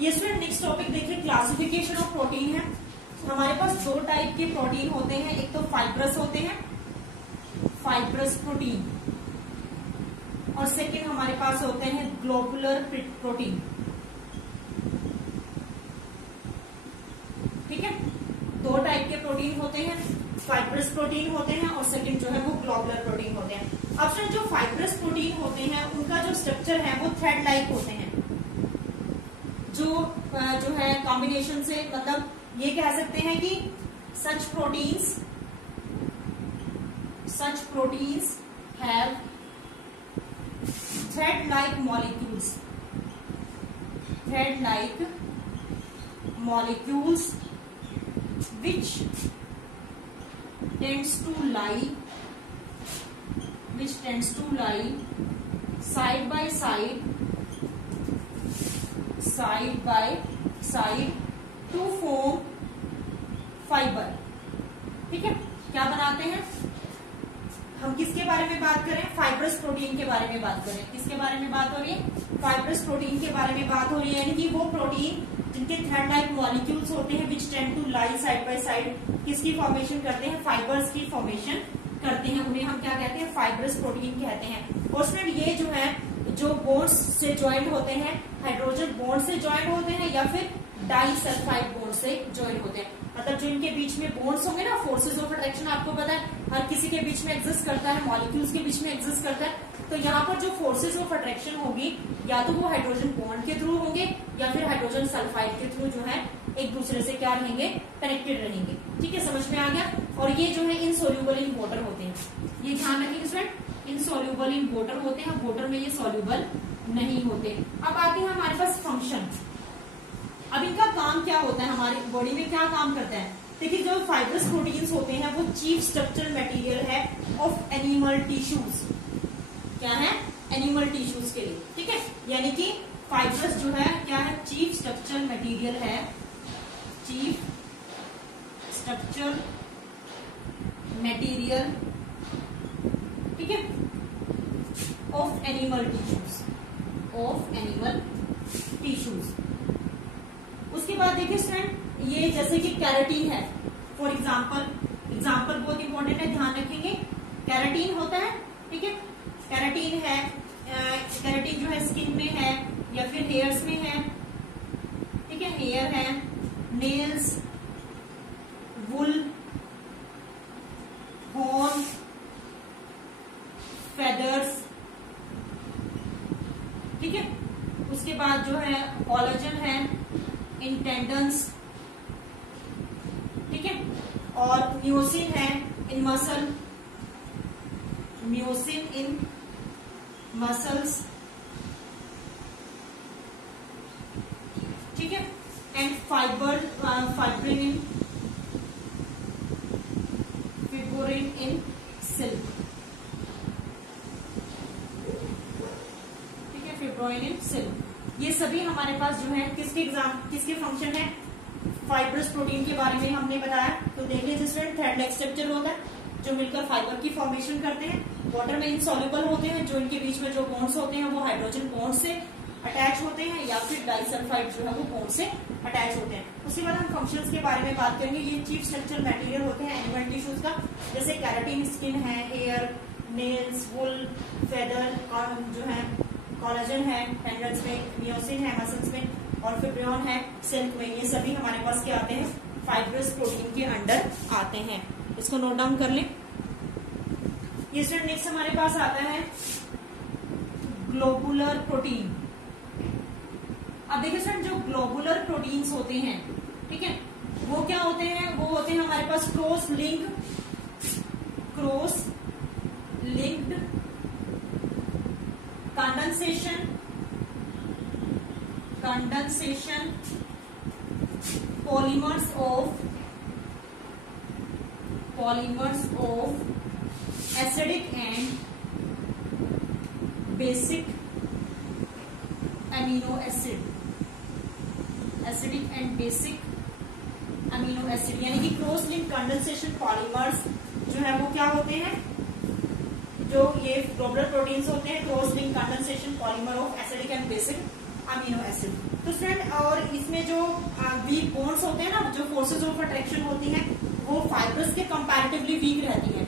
ये student next topic देखिए, classification of protein है। हमारे पास दो टाइप के प्रोटीन होते हैं, एक तो फाइब्रस होते हैं, फाइब्रस प्रोटीन, और सेकेंड हमारे पास होते हैं ग्लोबुलर प्रोटीन। ठीक है, दो टाइप के प्रोटीन होते हैं, फाइब्रस प्रोटीन होते हैं और सेकेंड जो है वो ग्लोबुलर प्रोटीन होते हैं। अब सर जो फाइब्रस प्रोटीन होते हैं उनका जो स्ट्रक्चर है वो थ्रेड लाइक होते हैं, जो है कॉम्बिनेशन से, मतलब ये कह सकते हैं कि such proteins have thread like molecules which tends to lie side by side to form fiber। ठीक है, क्या बनाते हैं हम? किसके बारे में बात करें? फाइब्रस प्रोटीन के बारे में बात करें। किसके बारे में बात हो रही है? फाइब्रस प्रोटीन के बारे में बात हो रही है, यानी कि वो प्रोटीन जिनके थ्रेड लाइक मॉलिक्यूल्स होते हैं which tend to lie side by side, किसकी फॉर्मेशन करते हैं? फाइबर्स की फॉर्मेशन करते हैं। उन्हें हम क्या कहते हैं? फाइब्रस प्रोटीन कहते हैं। और स्टूडेंट ये जो है, जो बॉन्ड्स से ज्वाइंट होते हैं, हाइड्रोजन बॉन्ड से ज्वाइंट होते हैं या फिर डाइसल्फाइड बॉन्ड से ज्वाइंट होते हैं। मतलब जो इनके बीच में बॉन्ड्स होंगे ना, फोर्सेज ऑफ अट्रैक्शन आपको पता है हर किसी के बीच में एग्जिस्ट करता है, मॉलिक्यूल्स के बीच में एग्जिस्ट करता है। तो यहाँ पर जो फोर्सेज ऑफ अट्रैक्शन होगी, या तो वो हाइड्रोजन बॉन्ड के थ्रू होंगे या फिर हाइड्रोजन सल्फाइड के थ्रू जो है एक दूसरे से क्या रहेंगे? कनेक्टेड रहेंगे। ठीक है, समझ में आ गया। और ये जो है इनसोल्यूबल इन वाटर होते हैं, ये ध्यान रखिए स्टूडेंट, इनसोल्यूबल इन वाटर होते हैं, वाटर में ये सोल्यूबल नहीं होते। अब आते हैं हमारे पास फंक्शन। अब इनका काम क्या होता है, हमारी बॉडी में क्या काम करता है? देखिए, जो फाइब्रस प्रोटीन्स होते हैं वो चीफ स्ट्रक्चरल मटेरियल है ऑफ एनिमल टिश्यूज। क्या है? एनिमल टिश्यूज के लिए। ठीक है, यानी कि फाइब्रस जो है क्या है? चीफ स्ट्रक्चरल मटेरियल है, चीफ स्ट्रक्चरल मटेरियल, ठीक है, ऑफ एनिमल टिश्यूज। उसके बाद देखिए स्टूडेंट, ये जैसे कि कैराटीन है, फॉर एग्जाम्पल बहुत इंपॉर्टेंट है, ध्यान रखेंगे। कैराटीन होता है, ठीक है, कैराटीन है, कैराटीन जो है स्किन में है या फिर हेयर्स में है। ठीक है, हेयर है, नेल्स, वुल, हॉर्न, फेदर्स। ठीक है, उसके बाद जो है कोलेजन है इन टेंडन्स, ठीक है, और म्योसिन है इन मसल, म्योसिन इन मसल्स। ठीक है, एंड फाइब्रिन इन सिल्क। ठीक है, फिब्रोइन इन सिल्क। ये सभी हमारे पास जो है किसके फंक्शन है? फाइब्रस प्रोटीन के बारे में हमने बताया। तो देख लीजिए स्टूडेंट, थ्रेड लाइक स्ट्रक्चर होता है जो मिलकर फाइबर की फॉर्मेशन करते हैं, वाटर में इनसॉल्युबल होते हैं, जो इनके बीच में जो बॉन्ड्स होते हैं वो हाइड्रोजन बॉन्ड से अटैच होते हैं या फिर डाइसल्फाइड जो है वो बॉन्ड से अटैच होते हैं। उसके बाद हम फंक्शंस के बारे में बात करेंगे। ये चीफ स्ट्रक्चरल मटेरियल होते हैं एनिमल टिश्यूज का, जैसे कैराटीन स्किन है, हेयर, नेल्स, वुल, फेदर, और जो है कोलेजन है टेंडन्स में, म्योसिन है मसल्स में, और फिब्रिन है सिल्क में। ये सभी हमारे पास क्या आते हैं? फाइब्रस प्रोटीन के अंडर आते हैं। इसको नोट डाउन कर लें। ये स्टूडेंट नेक्स्ट हमारे पास आता है ग्लोबुलर प्रोटीन। अब देखिए स्टूडेंट, जो ग्लोबुलर प्रोटीन्स होते हैं, ठीक है, वो क्या होते हैं? वो होते हैं हमारे पास cross linked condensation polymers of acidic and basic amino acid, यानी कि क्रॉस लिंक कंडेंसेशन पॉलीमर्स जो है वो क्या होते हैं? जो ये ग्लोबुलर प्रोटीन्स होते हैं cross link condensation polymer of acidic and basic amino acid. तो स्टूडेंट और इसमें जो वीक बॉन्ड्स होते हैं ना, जो फोर्सेज ऑफ अट्रैक्शन होती हैं, वो फाइब्रस के कंपैरेटिवली वीक रहती है।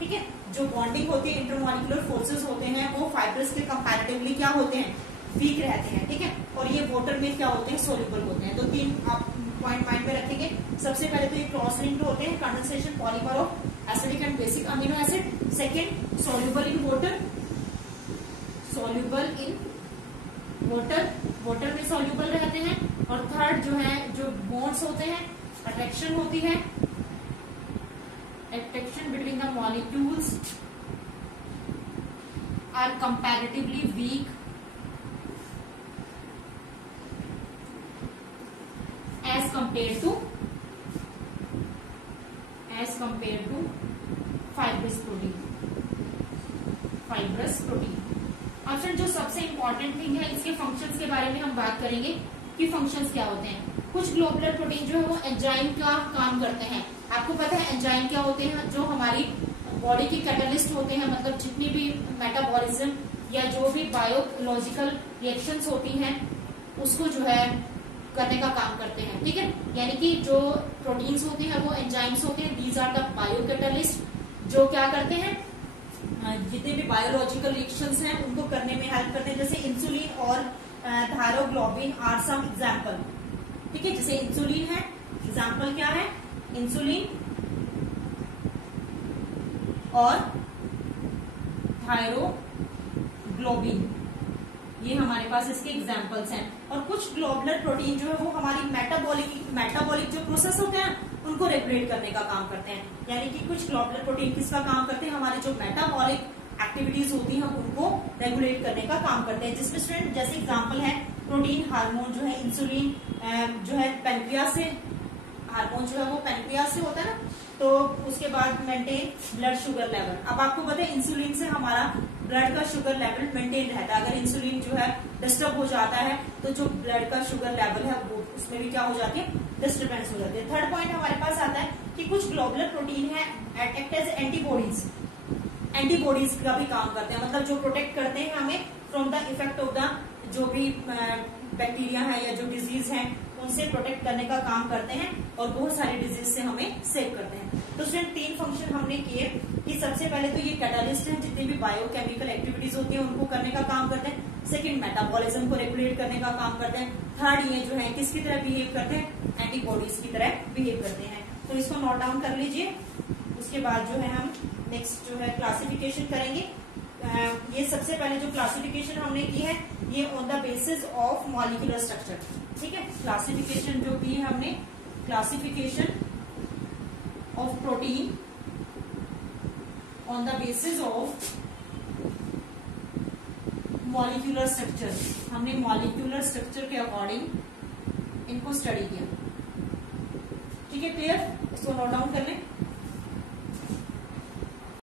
ठीक है, जो बॉन्डिंग होती है, इंटरमॉलिक्यूलर फोर्सेज होते हैं, वो फाइब्रस के कंपैरेटिवली क्या होते हैं, वीक रहते हैं। ठीक है, और ये वाटर में क्या होते हैं, सोल्यूबल होते हैं। तो 3 आप पॉइंट माइंड में रखेंगे। सबसे पहले तो ये क्रॉस लिंक्ड होते हैं, condensation polymer of acidic and basic amino acid. Second, soluble in water, soluble in water, water में सोल्यूबल रहते हैं। और थर्ड जो है, जो बॉन्ड्स होते हैं, अट्रैक्शन होती है, attraction between the molecules are comparatively weak as compared to fibrous protein, option जो सबसे इंपॉर्टेंट थिंग है, इसके फंक्शंस के बारे में हम बात करेंगे कि फंक्शंस क्या होते हैं। कुछ ग्लोबुलर प्रोटीन जो है वो एंजाइम का काम करते हैं। आपको पता है एंजाइम क्या होते हैं, जो हमारी बॉडी के कैटलिस्ट होते हैं, मतलब जितनी भी मेटाबॉलिज्म या जो भी बायोलॉजिकल रिएक्शंस होती हैं उसको जो है करने का काम करते हैं। ठीक है, यानी कि जो प्रोटीन्स होते हैं वो एंजाइम्स होते हैं, दीज आर द बायोकैटलिस्ट, जो क्या करते हैं, जितने भी बायोलॉजिकल रिएक्शंस हैं उनको करने में हेल्प करते हैं। जैसे इंसुलिन और थायरोग्लोबिन आर सम एग्जाम्पल। ठीक है, जैसे इंसुलिन है, एग्जाम्पल क्या है, इंसुलिन और थायरोग्लोबिन, ये हमारे पास इसके एग्जाम्पल्स हैं। और कुछ ग्लोबुलर प्रोटीन जो है वो हमारी मेटाबॉलिक जो प्रोसेस होते हैं उनको रेगुलेट करने का काम करते हैं। यानी कि कुछ ग्लोबुलर प्रोटीन किसका काम करते हैं, हमारी जो मेटाबॉलिक एक्टिविटीज होती हैं उनको रेगुलेट करने का काम करते हैं। जिसमें स्टूडेंट जैसे एग्जाम्पल है प्रोटीन हार्मोन जो है, इंसुलिन जो है पेनक्रियास से, हार्मोन जो है वो पेनक्रियास से होता है ना। तो उसके बाद मेंटेन ब्लड शुगर लेवल। अब आपको पता है इंसुलिन से हमारा ब्लड का शुगर लेवल मेंटेन रहता है। अगर इंसुलिन जो है डिस्टर्ब हो जाता है तो जो ब्लड का शुगर लेवल है वो उसमें भी क्या हो जाती है, डिस्टर्बेंस हो जाती है। थर्ड पॉइंट हमारे पास आता है कि कुछ ग्लोबुलर प्रोटीन है एक्ट एज एंटीबॉडीज, एंटीबॉडीज का भी काम करते हैं, मतलब जो प्रोटेक्ट करते हैं हमें from the effect of the जो भी बैक्टीरिया है या जो डिजीज है उनसे प्रोटेक्ट करने का काम करते हैं और बहुत सारी डिजीज से हमें सेव करते हैं। तो स्टूडेंट 3 फंक्शन हमने किए कि सबसे पहले तो ये कैटालिस्ट है, जितनी भी बायोकेमिकल एक्टिविटीज होती है उनको करने का काम करते हैं। सेकंड, मेटाबॉलिज्म को रेगुलेट करने का काम करते हैं। थर्ड, ये जो है किसकी तरह बिहेव करते हैं, एंटीबॉडीज की तरह बिहेव करते हैं। तो इसको नोट डाउन कर लीजिए। उसके बाद जो है हम नेक्स्ट जो है क्लासिफिकेशन करेंगे। ये सबसे पहले जो क्लासिफिकेशन हमने की है ये on the basis of molecular structure. ठीक है, क्लासिफिकेशन जो की है हमने, classification of protein on the basis of molecular structure. हमने मॉलिक्यूलर स्ट्रक्चर के अकॉर्डिंग इनको स्टडी किया। ठीक है, क्लियर, इसको नोट डाउन कर लें।